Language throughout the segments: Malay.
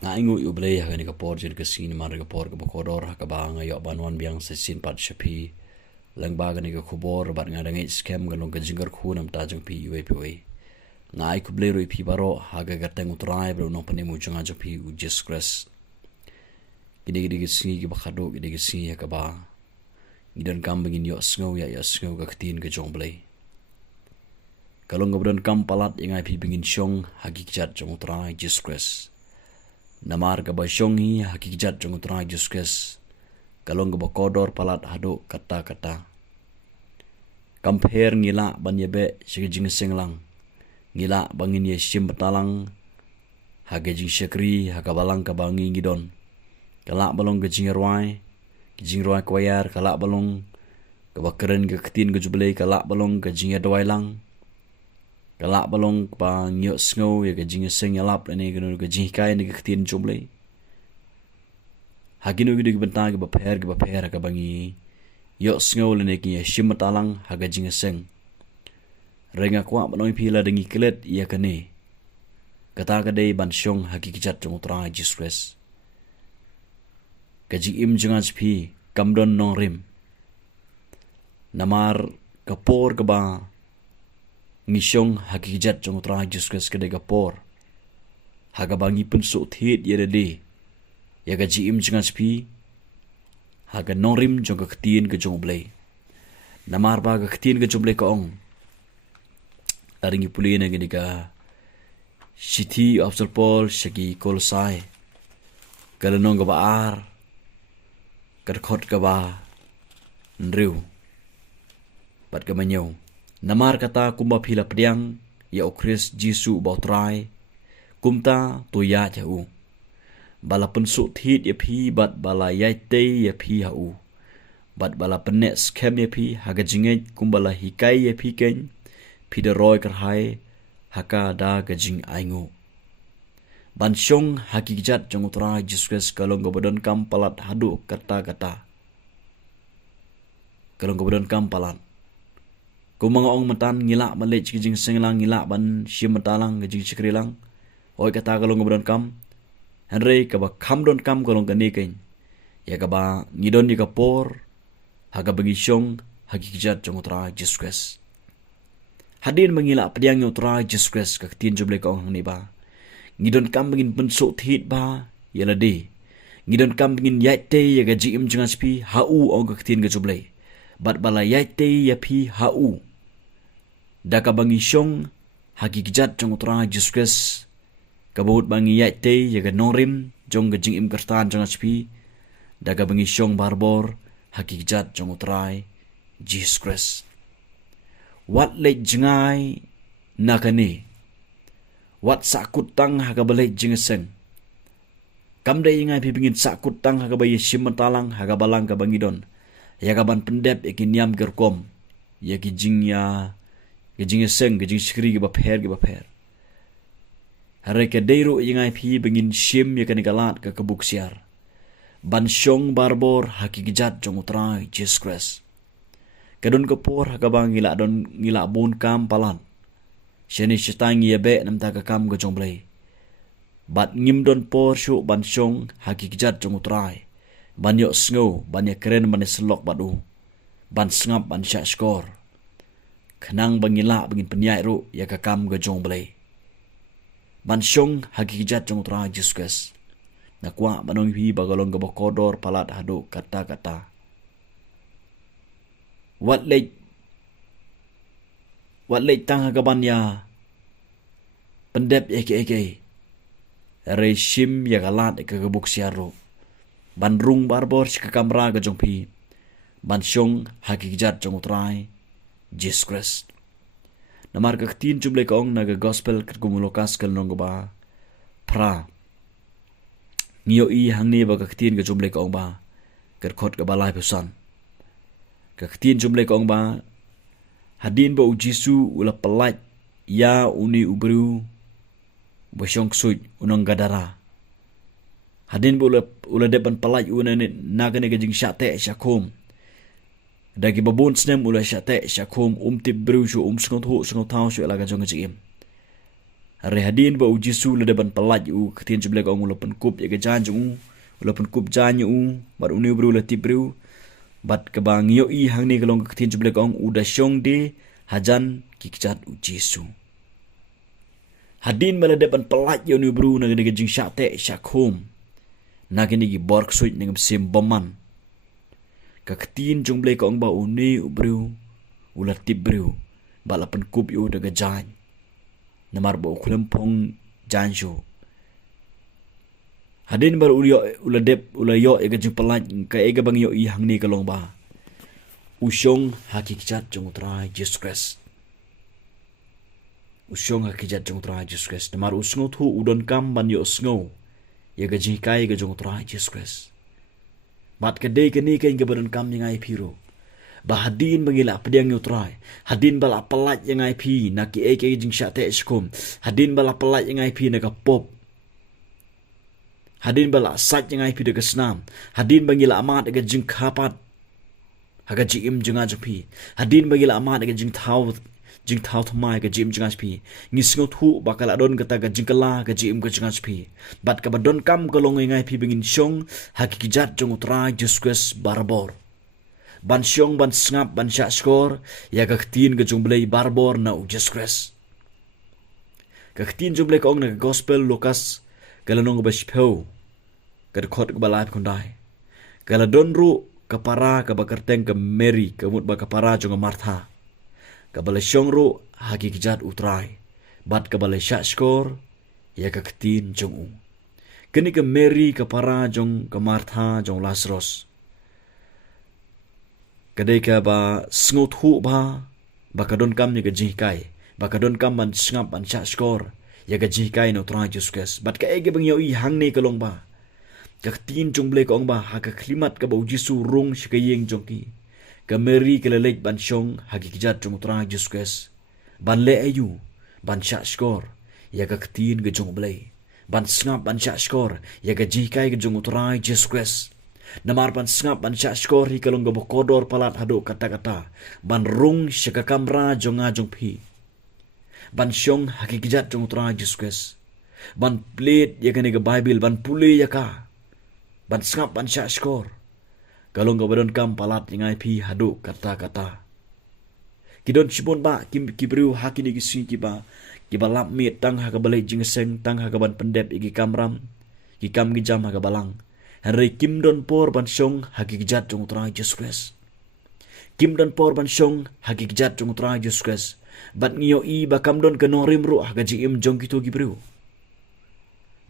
nga ingu ublay ha ni kapor jin kasin mar kapor ka bakodor ha ka ba nga yo banwan biang se sin pat shapi lang ba ni ka khubor bat nga dang scam galong ka jingar khunam ta jang pi UAPOA nga ai kublay ro pi baro ha ga gatang utrai bro no pani mu janga jang pi u disgrace gidi gisi ki bakhado gidi gisi ha ka ba gidan kam bangin yo sngow ya sngow ka ktin ka jong blay kalong gabron kam palat ingai pi bingin syong hakikjat jong utrai disgrace namar ka ba syong hi hakikjat jong utrai disgrace kalong ka ba kodor palat hado kata-kata compare ngila ban yebe sige jing singlang ngila bangin ye sim batalang hage jing syakri hakabalang ka bangi ngidon kala balong ka jing rwai kwayar kala balong ka bakeren ka ktin ka jublay kala balong ka jing dawai lang kala balong pa ngyo snow ya ka jing sing yalap ane ka jing kai ni ka ktin jublay hagino gido benta ka baper ka bangi yo snow lene ki shimatalang haga jing sing renga kwa banoi pila dengi kelet ya kane kata ka dei ban syong hakikjat jong tra disgrace kaji im jangan spi kamdon nong rim namar kapor ka ba ngisyong hakikjat jong tra disgrace ka de kapor haga bangi pun so thit ya de ya kaji im jangan spi haga nong rim jong ka ktin ka jong blay namar ba ka ktin ka jong blay ka ong aringi puli na gini ka City of Paul shagi kolosai kalanong ka ba ar karkhot ka ba nriw pat ka manyaw namar kata kumba pila pediang ya o Chris Jisu bautrai kumta to ya jau bala pensuk thit ya phi bat bala yai te ya phi hau bat bala penet scam ya phi haga jinget kumbala hikai ya phi ken phi de roy karhai haka da gajing aingo ban syong hakikjat jong utara Jesus kalong gobodon kam palat hadu kata-kata kalong gobodon kam palat kumang ong matan ngila malej gijing singlang ngila ban syim matalang gijing sikrilang oi kata kalong gobodon kam Henry kaba kamdon kam kalong gani ken ya kaba ngidon ni kapor haga bagi syong hakikjat jong utara Jesus hadin mengila pediang yang utara Jesus ka tin joble ka ong ni ba ngidon kam bangin pensuk thit ba yala de ngidon kam bangin yaite ya gaji im jangan spi hau ong ka tin ka joble bat bala yaite ya pi hau da ka bangi syong hakikjat jong utara Jesus kabut bangi yaite ya ga norim jong gajing im kerstan jangan spi da ka bangi syong barbor hakikjat jong utara Jesus wat le jengai nakani wat sakut tang haga balai jingeseng kamde ingai pipingin sakut tang haga bayi simatalang haga balang ka bangidon yaga ban pendep ekin yam gerkom yaki jingya jingeseng gejing skri ge bapher hare ke deiro ingai pi bengin sim yakani galat ka kebuksiar ban syong barbor hakikjat jong utrai Jesus kadon kapor hakabang ngila bun kam palan sheni shitang yebe namta ka kam go jongblay bat ngim don por shu ban syong hakikjat jong utrai ban yo sngo ban ya keren ban selok badu ban sngap ban sha skor khnang bangila bangin penyai ru ya ka kam go jongblay ban syong hakikjat jong utrai Jesus nakwa banong hi bagalong go kodor palat hado kata-kata wat lej tang hagaban ya pendep eke reshim ya galat ke gebuk siaro ban rung barbor ke kamera ke jongpi ban syong hakikjat jong utrai Jesus namar ke tin juble kong naga gospel ke gumulokas ke nong ba pra ngio i hangni ba ke tin ke juble kong ba ke khot ke balai pesan kaktin jumle kong ba hadin ba ujisu ula pelat ya uni ubru basyong suj unang gadara hadin ba ula depan pelat una nagane gajing syate syakum dagi babun snem ula syate syakum tip bru shu sngot hu sngot tau shu ila gajong gajim Rehadin ba uji su le deban pelat u ketien juble ka ong ulapan kup ya gajan jung ulapan kup jan u bar uni bru la tibru bat ka bang yo I hang ni kalong ketien juble ka ong uda syong de hajan kikjat uji su. Hadin bala deban pelat yo ni bru na gede jing syate syakhom. Na gini gi bork suit ning sim boman. Ka ketien juble ka ong ba uni ubru ula tibru balapan kup yo da gajan. Namar ba ukulempong janjo. Hadin bar ula dep ula yo ega jing pelat ka ega bang yo I hang ni kalong ba. Usyong hakikat jong utrai Jesus Christ. Usyong hakikat jong utrai Jesus Christ. Namar usngo thu udon kam ban yo sngo. Ega jing kai ega jong utrai Jesus Christ. Bat kedai keni ka inga badan kam yang ai piro. Bahadin bangila pediang utrai. Hadin bala pelat yang ai pi naki eke jing syate eskom. Hadin bala pelat yang ai pi naga pop. Hadin bala sat yang ai pi daga senam. Hadin bangila amat daga jing kapat. Haga jim jing ajapi. Hadin bangila amat daga jing tau thamai ga jim jing ajapi. Ngisngo thu bakal adon kata ga jing kala ga jim ga jing ajapi. Bat ka badon kam kalong ngai pi bangin syong hakikijat jong utrai Jesus barbor. Ban syong ban sngap ban syak skor ya kaktin ke jumblai barbor na Jesus Christ. Kaktin jumblai ka ong na gospel Lukas galanong ba shpeu kadkhot ka balai kundai. Galadonru kapara ka bakarteng ka Mary kamut ba kapara jong Martha. Ka bala syong ru hakikijat utrai. Bat ka bala syak skor ya kaktin jong u. Kini ka Mary kapara jong ka Martha jong Lazarus. Kadai ka ba sngot hu ba bakadon kam ni ka jikai bakadon kam ban sngap ban syak skor ya ka jikai no tra Jesus bat ka ege bang yo I hang ni kalong ba ka tin jong ble ko ong ba ha ka klimat ka ba ujisu rung shikayeng jongki ka Mary ka lelek ban syong hakikijat jong tra Jesus ban le ayu ban syak skor ya ka tin ka jong ble ban sngap ban syak skor ya ka jikai ka jong tra Jesus Namar ban sngap ban syak skor hi kalong gabo kodor palat hado kata-kata. Ban rung syaka kamra jonga jong pi. Ban syong hakikijat jong tra Jesus. Ban plate ya kani ga Bible ban puli ya ka. Ban sngap ban syak skor. Kalong gabo don kam palat ingai pi hado kata-kata. Kidon sibon ba kibriu hakini gisi kiba. Kiba lap mit tang ha ka balai jingseng tang ha ka ban pendep igi kamram. Kikam gijam ha ka balang. Henry Kim Don Por ban syong hakikijat jong tra Jesus. Kim Don Por ban syong hakikijat jong tra Jesus. Bat ngiyo I bakam don kenorim ru gaji im jong kito gibru.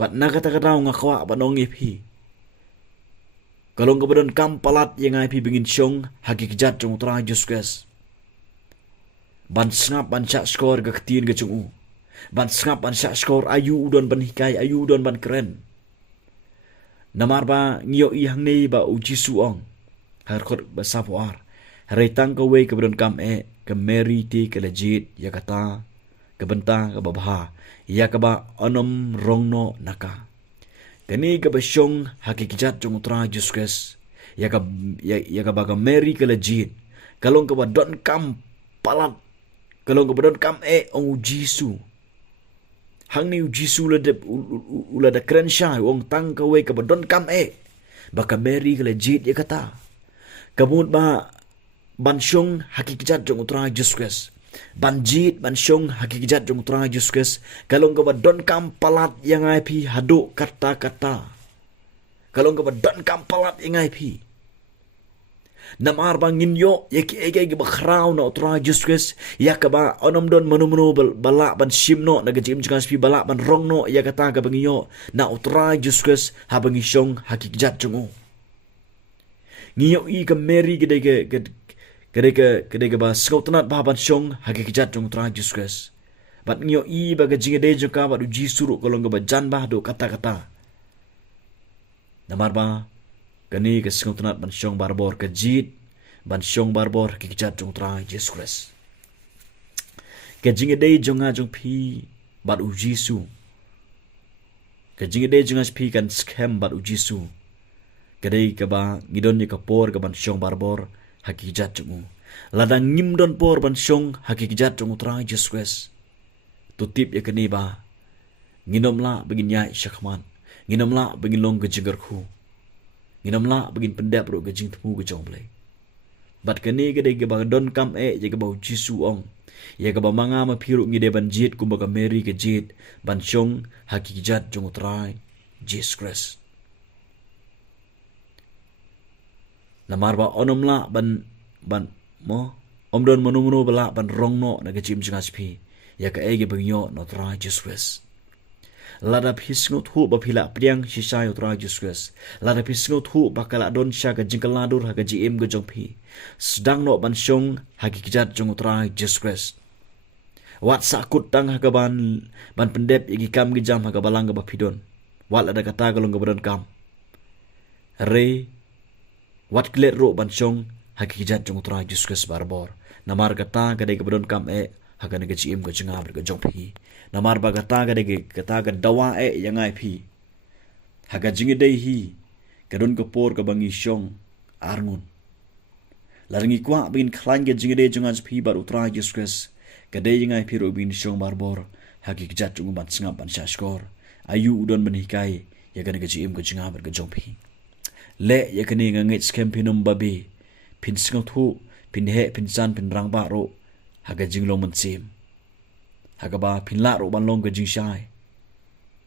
Bat na kata-kata ngakwa banong ipi. Kalong kabadon kam palat yang ipi bingin syong hakikijat jong tra Jesus. Ban sngap ban syak skor ga ketin ga jong u. Ban sngap ban syak skor ayu udon ban hikai ayu udon ban keren. Namar ba ngiyo I hang nei ba uji suong. Harkot ba sapuar. Haritang ka way kabron kam ka Mary ti ka legit ya kata ka benta ka babaha ya ka ba onom rongno naka. Kani ka ba syong hakikijat jong tra Jesus. Ya ka ba ka Mary ka legit. Kalong ka ba don kam palat. Kalong ka ba don kam ong uji su. Hang ni Jisu ula da keren syai wong tang kawe ka badon kam baka Mary ka legit ya kata kabut ba bansyong hakikijat jong utara Jesus banjit bansyong hakikijat jong utara Jesus kalong ka badon kam palat yang ai pi hado kata-kata kalong ka badon kam palat yang ai pi namar bangin yo yaki ege bakraw na utara Jesus ya ka ba onom don manu balak ban shimno na gajim jangas pi balak ban rongno ya kata ka bangi yo na utara Jesus ha bangi syong hakikijat jongo ngiyo I ka Mary gede ba skautanat ba ban syong hakikijat jong utara Jesus bat ngiyo I ba gajing de joka ba du jisuru kolong ka ba jan ba do kata-kata namar ba kani ke skautanat ban syong barbor ke jit ban syong barbor hakikijat jong tra Jesus ke jingede jonga jong pi bat u Jisu ke jingede jonga pi kan scam bat u Jisu kadai ka ba ngidon ni ka por ka ban syong barbor hakikijat jong ladang ngim don por ban syong hakikijat jong tra Jesus tutip ya kani ba Nginom la begin nyai syakman. Nginom la begin long gejingar ku. Nginom la begin pendap ro gejing temu gejong blai. Bat kani gede ge ba don kam je ge ba jisu ong. Ya ge ba manga ma phiru ngide ban jit ku ba Mary ge jit ban chong hakijat jong utrai Jesus Christ. Namar ba onom la ban mo omdon manu bala ban rong no na ge jim jingas pi. Ya ke ege bengyo no utrai Jesus Christ. Lada pisngut hu ba phila priang shisai utrai Jesus Christ. Lada pisngut hu ba kala don sha ge jingkaladur ha ge jim ge jong pi. Sedang no ban chong hakijat jong utrai Jesus Christ. Wat sakut tang hagaban ban pendep igi kam gi jam hagabalang ga bapidon. Wat ada kata galong ga badan kam. Re wat klet ro ban chong hakijat jong utrai Jesus Christ barbor. Namar kata ga de ga badan kam haga ne ga jim ga jinga ga jong pi. Namar ba kata ga de ga kata ga dawa yang ai pi. Haga jingi dei hi gadon ga por ga bangi shong arngun. Larangi kwa bin klan ga jingi dei jongas pi bar utrai Jesus Christ. Kadai yang ai piro bin shong barbor hagi kejat jung ban singap ban syashkor ayu udon benikai ya kan gaji im gajinga ber gajong pi le ya kan ngangit scam pinum babi pin singot hu pin he pin san pin rang ba ro haga jinglong man sim haga ba pin la ro ban long gajing shai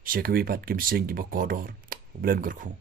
shekwi pat kim sing gi ba kodor ublen gorku